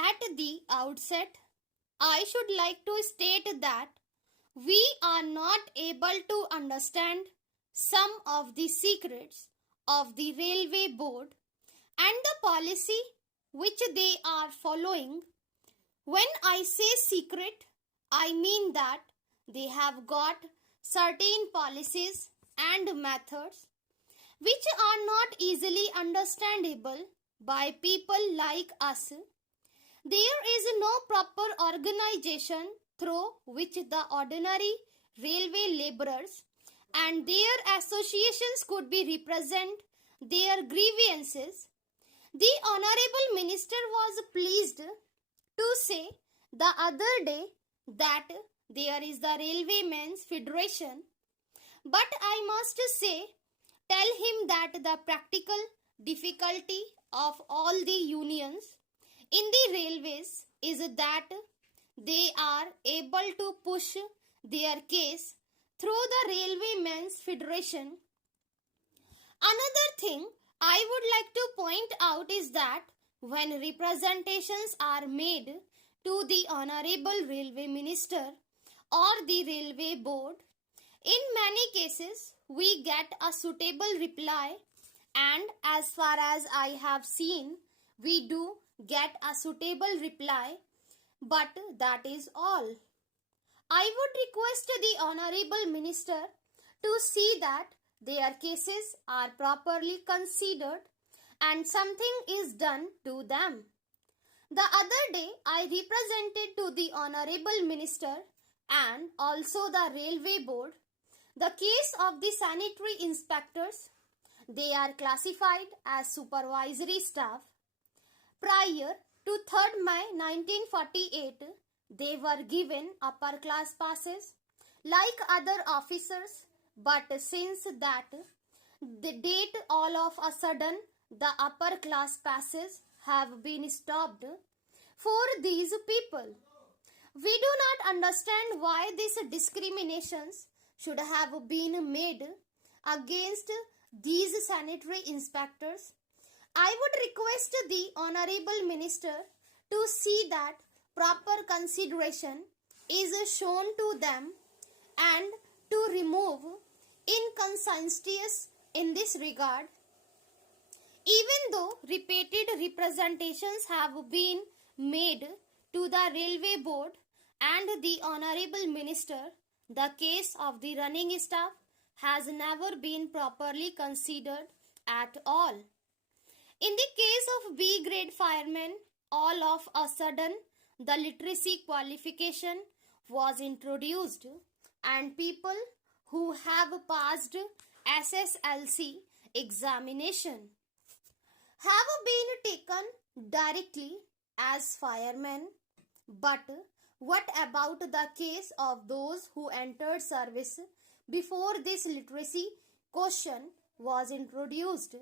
At the outset, I should like to state that we are not able to understand some of the secrets of the railway board and the policy which they are following. When I say secret, I mean that they have got certain policies and methods which are not easily understandable by people like us. There is no proper organization through which the ordinary railway laborers and their associations could be represent their grievances. The Honorable Minister was pleased to say the other day that there is the Railwaymen's Federation, but I must say, tell him that the practical difficulty of all the unions in the railways is that they are able to push their case through the Railwaymen's Federation. Another thing I would like to point out is that when representations are made to the Honorable Railway Minister or the Railway Board, in many cases we get a suitable reply, and as far as I have seen, we do get a suitable reply, but that is all. I would request the Honorable Minister to see that their cases are properly considered and something is done to them. The other day I represented to the Honorable Minister and also the Railway Board the case of the sanitary inspectors. They are classified as supervisory staff. Prior to 3rd May 1948, they were given upper class passes like other officers, but since that the date all of a sudden the upper class passes have been stopped for these people. We do not understand why these discriminations should have been made against these sanitary inspectors. I would request the Honorable Minister to see that proper consideration is shown to them and to remove inconsistencies in this regard. Even though repeated representations have been made to the Railway Board and the Honorable Minister, the case of the running staff has never been properly considered at all. In the case of B grade firemen, all of a sudden the literacy qualification was introduced and people who have passed SSLC examination have been taken directly as firemen. But what about the case of those who entered service before this literacy question was introduced?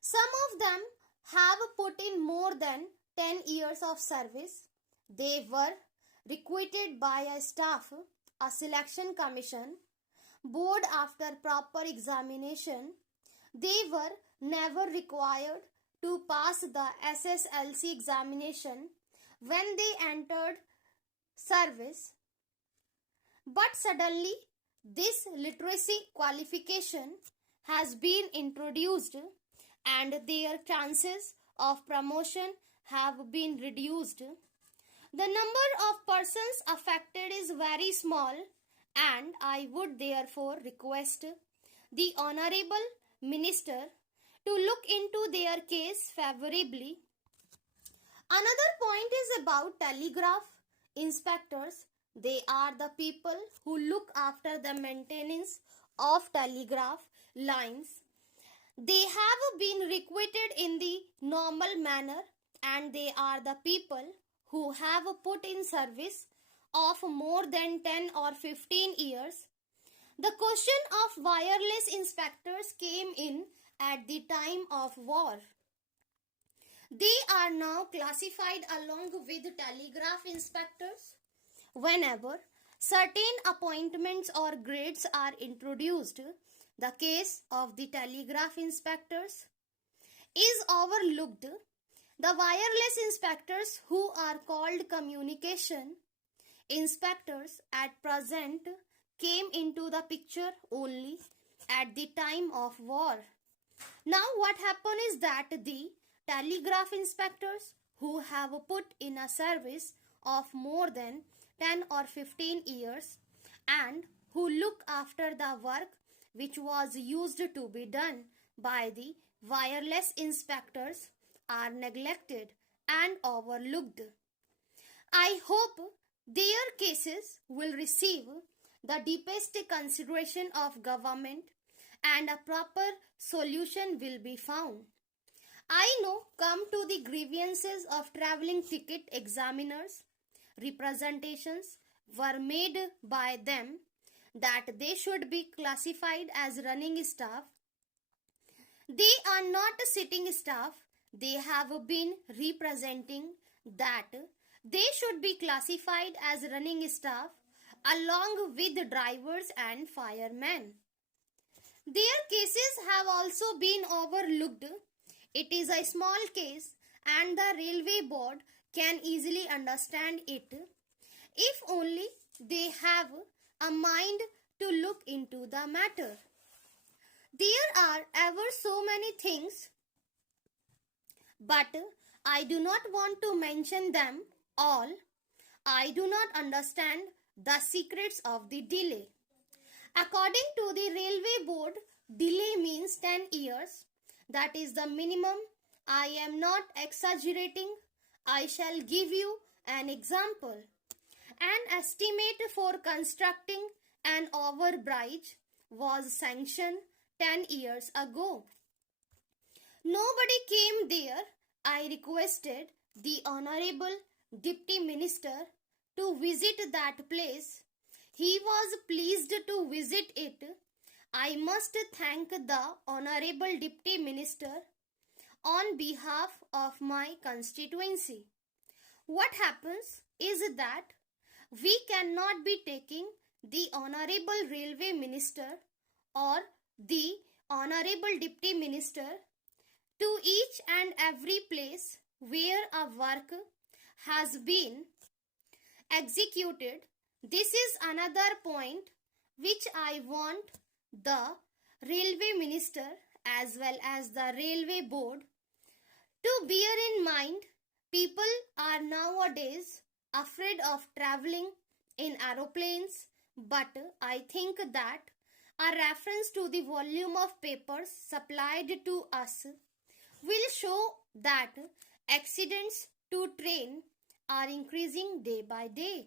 Some of them have put in more than 10 years of service. They were recruited by a staff, a selection commission, board after proper examination. They were never required to pass the SSLC examination when they entered service. But suddenly this literacy qualification has been introduced and their chances of promotion have been reduced. The number of persons affected is very small, and I would therefore request the Honorable Minister to look into their case favorably. Another point is about telegraph inspectors. They are the people who look after the maintenance of telegraph lines. They have been recruited in the normal manner and they are the people who have put in service of more than 10 or 15 years. The question of wireless inspectors came in at the time of war. They are now classified along with telegraph inspectors. Whenever certain appointments or grades are introduced, the case of the telegraph inspectors is overlooked. The wireless inspectors, who are called communication inspectors at present, came into the picture only at the time of war. Now what happened is that the telegraph inspectors, who have put in a service of more than 10 or 15 years and who look after the work which was used to be done by the wireless inspectors, are neglected and overlooked. I hope their cases will receive the deepest consideration of government and a proper solution will be found. I know come to the grievances of travelling ticket examiners, representations were made by them that they should be classified as running staff. They are not sitting staff. They have been representing that they should be classified as running staff along with drivers and firemen. Their cases have also been overlooked. It is a small case and the railway board can easily understand it if only they have a mind to look into the matter. There are ever so many things, but I do not want to mention them all. I do not understand the secrets of the delay. According to the railway board, delay means 10 years. That is the minimum. I am not exaggerating. I shall give you an example. An estimate for constructing an overbridge was sanctioned 10 years ago. Nobody came there. I requested the Honorable Deputy Minister to visit that place. He was pleased to visit it. I must thank the Honorable Deputy Minister on behalf of my constituency. What happens is that we cannot be taking the Honorable Railway Minister or the Honorable Deputy Minister to each and every place where a work has been executed. This is another point which I want the Railway Minister as well as the Railway Board to bear in mind. People are nowadays afraid of travelling in aeroplanes, but I think that a reference to the volume of papers supplied to us will show that accidents to train are increasing day by day.